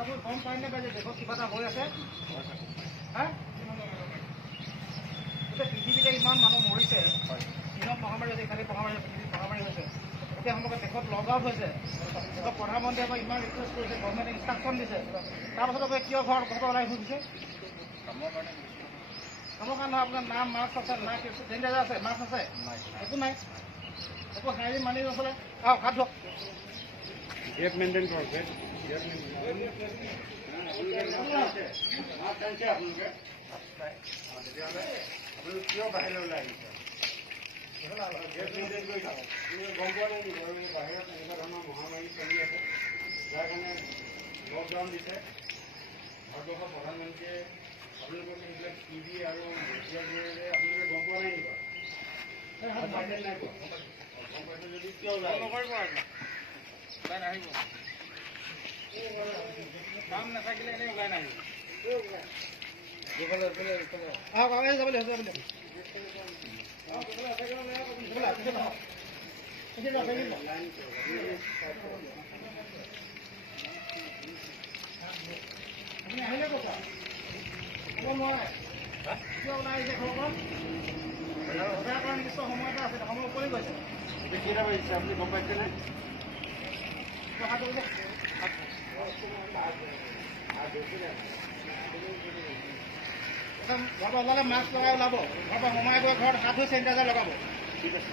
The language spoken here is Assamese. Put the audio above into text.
আপুনি গম পায় নে পাই যে দেশত কিবা এটা হৈ আছে? হা? এতিয়া পৃথিৱীতে ইমান মানুহ মৰিছে, দিনত মহামাৰী হৈছে, খালি পৃথিৱীত মহামাৰী হৈছে। এতিয়া সমগ্ৰ দেশত লগ আউট হৈছে। প্ৰধানমন্ত্ৰীয়ে আকৌ ইমান ৰিকুৱেষ্ট কৰিছে, গভৰ্ণমেণ্টে ইনষ্ট্ৰাকশ্যন দিছে। তাৰপাছত আকৌ কিয় ঘৰত ওলাই ঘূৰিছে? কামৰ কাৰণে নহয়। আপোনাৰ নাম মাস্ক আছে, না চেনিটাইজাৰ আছে, মাস্ক আছে, একো নাই। একো শাৰীৰিক মানি নচলে। আহক হাত ধৰক। গেপ মেইনটেইন কৰক। কিয় বাহিৰলৈ ওলাই আহিছে? গেপ মেইনটেইন কৰি থাকক। গম পোৱা নাই নেকি বাহিৰত এনেকুৱা ধৰণৰ মহামাৰী চলি আছে, যাৰ কাৰণে লকডাউন দিছে। ভাৰতবৰ্ষৰ প্ৰধানমন্ত্ৰীয়ে আপোনালোকক এইবিলাক টিভি আৰু মিডিয়াৰ জৰিয়তে আপোনালোকে গম পোৱা নাই নেকি? নাই পোৱা। গম পাইছে যদি কিয় ওলাই নকৰিব আৰু ওলাই নাহিব। কাম নাথাকিলে এনেই ওলাই নাহিব। আহিলে কথা ক'ব নোৱাৰে। কিয় ওলাই আহিছে ঘৰখন? নিৰ্দিষ্ট সময় এটা আছে, সময় উপৰি গৈছে। কেইটা বাজিছে আপুনি গম পাইছেনে? ঘৰৰ ওলালে মাস্ক লগাই ওলাব। ঘৰৰ পৰা সোমাই গৈ ঘৰত হাত ধুই চেনিটাইজাৰ লগাব। ঠিক আছে।